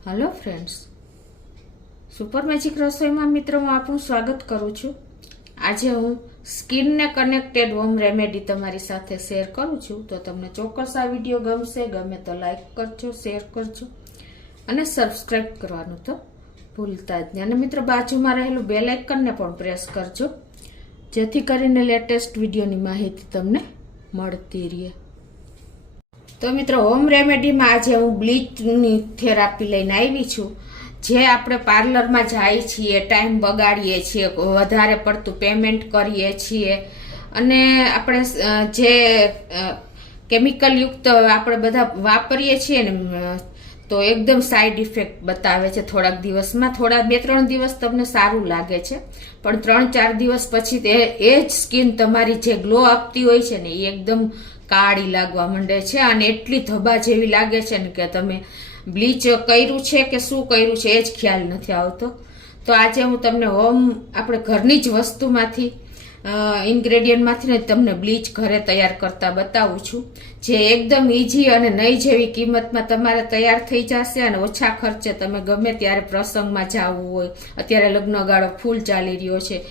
Hello friends, super magic रसोई में मित्रों में आपनु स्वागत करूँ छूँ। आज हूँ स्किन ने कनेक्टेड होम रेमेडी तमारी साथे शेर करूँ छूँ। तो तमने चोक्कस आ विडियो गमशे, गमे तो लाइक करजो, शेर करजो अने सब्सक्राइब करवानुं तो भूलता ज नहीं। अने मित्रों बाजुमां रहेलुं बेल आइकन ने पण प्रेस करजो, जेथी करीने लेटेस्ट विडियोनी माहिती तमने मळती रहे। तो मित्रों होम रेमेडी में आज हूँ ब्लीच थेरापी लईने आवी छूं। जे आपणे पार्लर में जाई छीए, टाइम बगाड़ीए छीए, वधारे पड़तुं पेमेंट करीए छीए अने आपणे जे केमिकल युक्त आपणे बधा वापरीए छीए ने तो एकदम साइड इफेक्ट बतावे छे। थोड़ा दिवस में थोड़ा 2-3 दिवस तमने सारू लागे छे, पण 3-4 दिवस पछी एज स्किन तमारी जे ग्लो आपती होय छे ने एकदम काળી लागवा માંડે છે અને એટલી ધબા જેવી લાગે છે ને કે તમે બ્લીચ કર્યું છે કે શું કર્યું છે એ જ ખ્યાલ નથી આવતો। તો આજે હું તમને હોમ આપણે ઘરની જ વસ્તુમાંથી ઇન્ગ્રેડિયન્ટમાંથી તમને બ્લીચ ઘરે તૈયાર કરતા બતાવું છું, જે એકદમ ઈઝી અને નહીં જેવી કિંમતમાં તમારે તૈયાર થઈ જશે અને ઓછા ખર્ચે તમે ગમે ત્યારે પ્રસંગમાં જવું હોય, અત્યારે લગ્નગાળો ફૂલ ચાલી રહ્યો છે,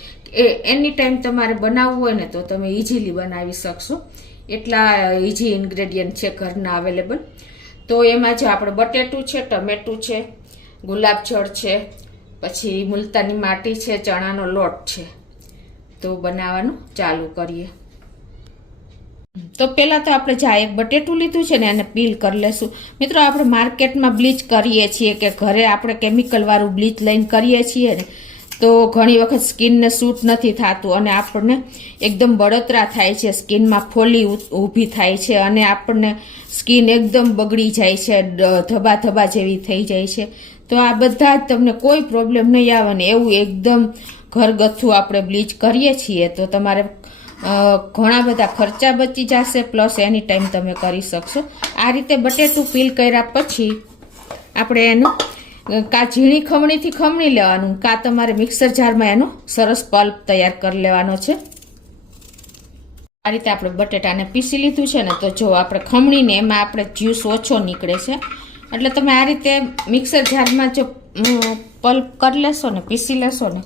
એની ટાઈમ તમારે બનાવવું હોય ને તો તમે ઈઝીલી બનાવી શકશો। એટલા ઈઝી ઇન્ગ્રેડિયન્ટ છે ઘરના અવેલેબલ। તો એમાં જો આપણે બટેટું છે, ટમેટું છે, ગુલાબ જળ છે, પછી મુલતાની માટી છે, ચણાનો લોટ છે। તો બનાવવાનું ચાલુ કરીએ। તો પહેલા તો આપણે જા એક બટેટું લીધું છે ને એને પીલ કરી લેશું। મિત્રો આપણે માર્કેટમાં બ્લીચ કરીએ છીએ કે ઘરે આપણે કેમિકલ વાળું બ્લીચ લઈને કરીએ છીએ ને તો ઘણી વખત સ્કિનને સૂટ નથી થતું અને આપણને એકદમ બળતરા થાય છે, સ્કિનમાં ફોલી ઊભી થાય છે અને આપણને સ્કિન એકદમ બગડી જાય છે, ધબા ધબા જેવી થઈ જાય છે। તો આ બધા જ તમને કોઈ પ્રોબ્લેમ નહીં આવે ને એવું એકદમ ઘરગથ્થું આપણે બ્લીચ કરીએ છીએ તો તમારે ઘણા બધા ખર્ચા બચી જશે, પ્લસ એની ટાઈમ તમે કરી શકશો। આ રીતે બટેટું પીલ કર્યા પછી આપણે એનું કા ઝીણી ખમણીથી ખમણી લેવાનું, કા તમારે મિક્સર જારમાં એનો સરસ પલ્પ તૈયાર કરી લેવાનો છે। આ રીતે આપણે બટેટાને પીસી લીધું છે ને તો જો આપણે ખમણીને એમાં આપણે જ્યુસ ઓછો નીકળે છે, એટલે તમે આ રીતે મિક્સર જારમાં જો પલ્પ કરી લેશો ને, પીસી લેશો ને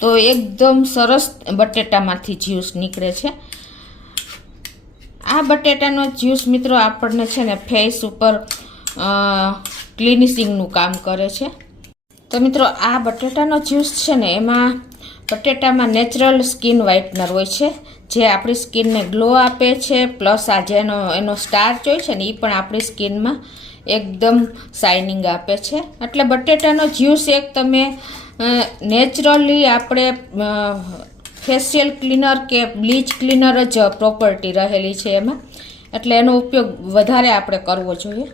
તો એકદમ સરસ બટેટામાંથી જ્યુસ નીકળે છે। આ બટેટાનો જ્યુસ મિત્રો આપણને છે ને ફેસ ઉપર ક્લિનિશિંગનું કામ કરે છે। તો મિત્રો આ બટેટાનો જ્યુસ છે ને એમાં બટેટામાં નેચરલ સ્કિન વ્હાઇટનર હોય છે, જે આપણી સ્કિનને ગ્લો આપે છે, પ્લસ આ જેનો એનો સ્ટાર્ચ હોય છે ને એ પણ આપણી સ્કિનમાં એકદમ શાઇનિંગ આપે છે। એટલે બટેટાનો જ્યુસ એક તમે નેચરલી આપણે ફેશિયલ ક્લીનર કે બ્લીચ ક્લીનર જ પ્રોપર્ટી રહેલી છે એમાં, એટલે એનો ઉપયોગ વધારે આપણે કરવો જોઈએ।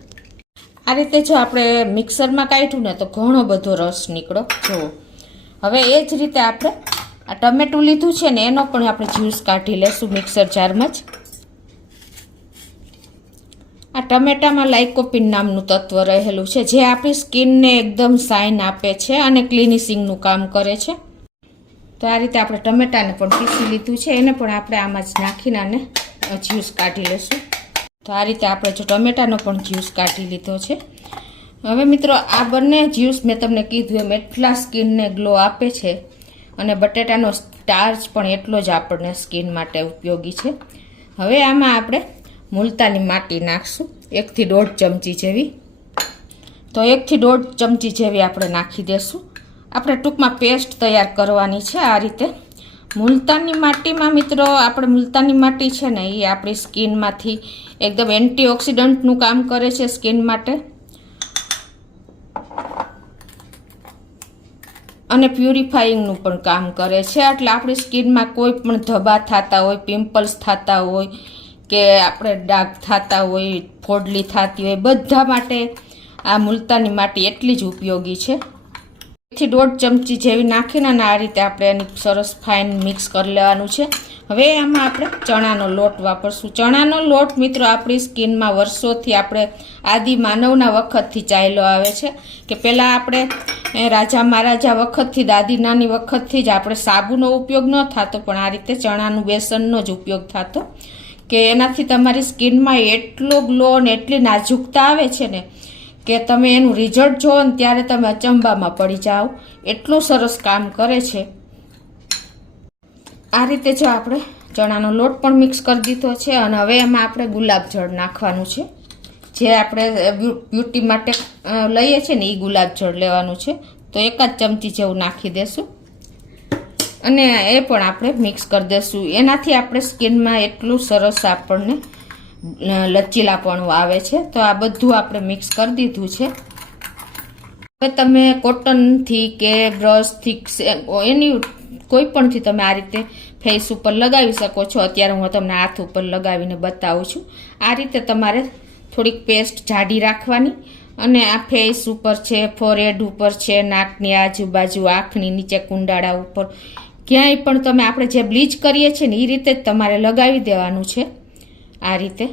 આ રીતે જો આપણે મિક્સરમાં કાઢ્યું ને તો ઘણો બધો રસ નીકળો। જુઓ હવે એ જ રીતે આપણે આ ટમેટું લીધું છે ને એનો પણ આપણે જ્યુસ કાઢી લેશું મિક્સર જારમાં જ। આ ટમેટામાં લાઇકોપિન નામનું તત્વ રહેલું છે, જે આપણી સ્કિનને એકદમ શાઇન આપે છે અને ક્લિનિશિંગનું કામ કરે છે। તો આ રીતે આપણે ટમેટાને પણ પીસી લીધું છે, એને પણ આપણે આમાં જ નાખીને આને જ્યુસ કાઢી લઈશું। તો આ રીતે આપણે જો ટમેટાનો પણ જ્યુસ કાઢી લીધો છે। હવે મિત્રો આ બંને જ્યુસ મેં તમને કીધું એમ એટલા સ્કિનને ગ્લો આપે છે અને બટેટાનો સ્ટાર્ચ પણ એટલો જ આપણને સ્કિન માટે ઉપયોગી છે। હવે આમાં આપણે મુલતાની માટી નાખશું 1 થી 1.5 ચમચી જેવી। તો 1 થી 1.5 ચમચી જેવી આપણે નાખી દેશું। આપણે ટૂંકમાં પેસ્ટ તૈયાર કરવાની છે આ રીતે। મુલતાની માટીમાં મિત્રો આપણે મુલતાની માટી છે ને એ આપણી સ્કિનમાંથી એકદમ એન્ટીઓક્સિડન્ટનું કામ કરે છે સ્કિન માટે અને પ્યુરિફાઈંગનું પણ કામ કરે છે। એટલે આપણી સ્કિનમાં કોઈ પણ ધબા થતા હોય, પિમ્પલ્સ થતા હોય કે આપણે ડાઘ થતા હોય, ફોડલી થતી હોય, બધા માટે આ મુલતાની માટી એટલી જ ઉપયોગી છે। 1 થી 1.5 ચમચી જેવી નાખીને અને આ રીતે આપણે એની સરસ ફાઇન મિક્સ કરી લેવાનું છે। હવે આમાં આપણે ચણાનો લોટ વાપરશું। ચણાનો લોટ મિત્રો આપણી સ્કિનમાં વર્ષોથી આપણે આદિ માનવના વખતથી ચાલ્યો આવે છે કે પહેલાં આપણે રાજા મહારાજા વખતથી, દાદી નાની વખતથી જ આપણે સાબુનો ઉપયોગ ન થતો, પણ આ રીતે ચણાનું બેસનનો જ ઉપયોગ થતો કે એનાથી તમારી સ્કિનમાં એટલો ગ્લો અને એટલી નાજુકતા આવે છે ને કે તમે એનું રિઝલ્ટ જોવો ને ત્યારે તમે અચંબામાં પડી જાઓ, એટલું સરસ કામ કરે છે. આ રીતે જો આપણે ચણાનો લોટ પણ મિક્સ કરી દીધો છે અને હવે એમાં આપણે ગુલાબજળ નાખવાનું છે. જે આપણે બ્યુટી માટે લઈએ છીએ ને એ ગુલાબજળ લેવાનું છે. તો 1 જ ચમચી જેવું નાખી દેશું અને એ પણ આપણે મિક્સ કરી દેશું. એનાથી આપણે સ્કિનમાં એટલું સરસ આપણને લચીલાપણું આવે છે. તો આ બધું આપણે મિક્સ કરી દીધું છે. હવે તમે કોટનથી કે બ્રશથી એની કોઈ પણથી તમે આ રીતે ફેસ ઉપર લગાવી શકો છો. અત્યારે હું તમને હાથ ઉપર લગાવીને બતાવું છું. આ રીતે તમારે થોડીક પેસ્ટ જાડી રાખવાની અને આ ફેસ ઉપર છે, ફોરહેડ ઉપર છે, નાકની આજુબાજુ, આંખની નીચે, કુંડાળા ઉપર, ક્યાંય પણ તમે આપણે જે બ્લીચ કરીએ છીએ ને એ રીતે જ તમારે લગાવી દેવાનું છે. આ રીતે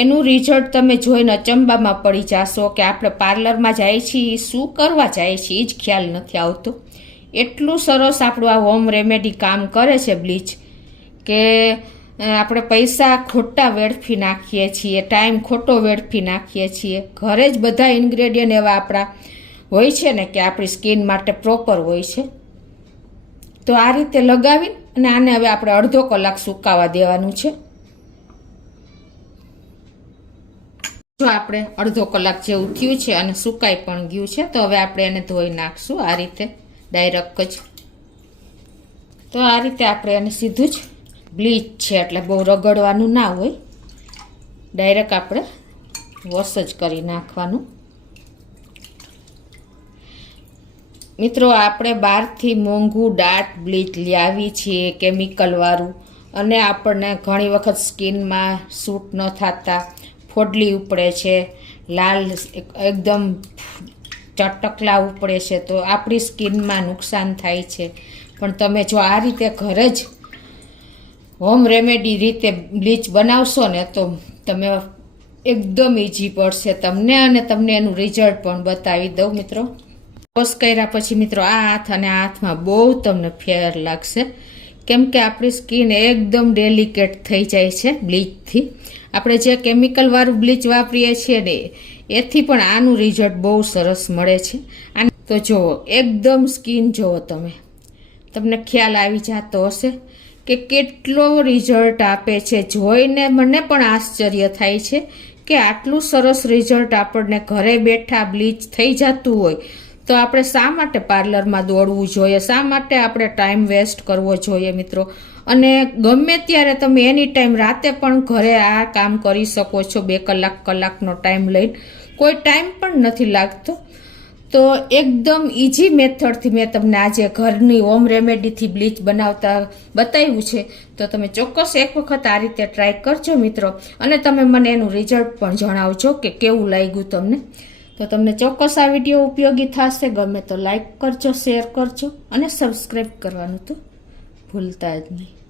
એનું રિઝલ્ટ તમે જોઈને અચંબામાં પડી જશો કે આપણે પાર્લરમાં જાય છીએ, શું કરવા જાય છીએ એ જ ખ્યાલ નથી આવતો. એટલું સરસ આપણું આ હોમ રેમેડી કામ કરે છે બ્લીચ, કે આપણે પૈસા ખોટા વેડફી નાખીએ છીએ, ટાઈમ ખોટો વેડફી નાખીએ છીએ. ઘરે જ બધા ઇન્ગ્રેડિયન્ટ એવા આપણા હોય છે ને કે આપણી સ્કિન માટે પ્રોપર હોય છે. તો આ રીતે લગાવી અને આને હવે આપણે અડધો કલાક સુકાવા દેવાનું છે. જો આપણે અડધો કલાક જેવું થયું છે અને સુકાઈ પણ ગયું છે, તો હવે આપણે એને ધોઈ નાખશું આ રીતે ડાયરેક્ટ જ. તો આ રીતે આપણે એને સીધું જ બ્લીચ છે એટલે બહુ રગડવાનું ના હોય, ડાયરેક્ટ આપણે વોશ જ કરી નાખવાનું. મિત્રો આપણે બહારથી મોંઘું ડાર્ક બ્લીચ લાવી છીએ કેમિકલવાળું, અને આપણને ઘણી વખત સ્કિનમાં સૂટ ન થતા ફોડલી ઉપડે છે, લાલ એકદમ ચટકલા ઉપડે છે, તો આપણી સ્કિનમાં નુકસાન થાય છે. પણ તમે જો આ રીતે ઘરે જ હોમ રેમેડી રીતે બ્લીચ બનાવશો ને તો તમે એકદમ ઇઝી પડશે તમને, અને તમને એનું રિઝલ્ટ પણ બતાવી દઉં મિત્રો. વોશ કર્યા પછી મિત્રો આ હાથ અને આ હાથમાં બહુ તમને ફેર લાગશે, કેમ કે આપણી સ્કિન એકદમ ડેલિકેટ થઈ જાય છે બ્લીચથી. આપણે જે કેમિકલવાળું બ્લીચ વાપરીએ છીએ ને એથી પણ આનું રિઝલ્ટ બહુ સરસ મળે છે. તો જુઓ એકદમ સ્કિન જુઓ તમે, તમને ખ્યાલ આવી જતો હશે કે કેટલો રિઝલ્ટ આપે છે. જોઈને મને પણ આશ્ચર્ય થાય છે કે આટલું સરસ રિઝલ્ટ આપણને ઘરે બેઠા બ્લીચ થઈ જતું હોય તો આપણે શા માટે પાર્લરમાં દોડવું જોઈએ, શા માટે આપણે ટાઈમ વેસ્ટ કરવો જોઈએ મિત્રો. અને ગમે ત્યારે તમે એની ટાઈમ રાતે પણ ઘરે આ કામ કરી શકો છો. 2 કલાકનો ટાઈમ લઈને કોઈ ટાઈમ પણ નથી લાગતો. તો એકદમ ઇઝી મેથડથી મેં તમને આજે ઘરની હોમ રેમેડીથી બ્લીચ બનાવતા બતાવ્યું છે. તો તમે ચોક્કસ એક વખત આ રીતે ટ્રાય કરજો મિત્રો, અને તમે મને એનું રિઝલ્ટ પણ જણાવજો કે કેવું લાગ્યું તમને. તો તમને ચોક્કસ આ વિડીયો ઉપયોગી થશે. ગમે તો લાઈક કરજો, શેર કરજો અને સબસ્ક્રાઈબ કરવાનું તો ભૂલતા જ નહીં.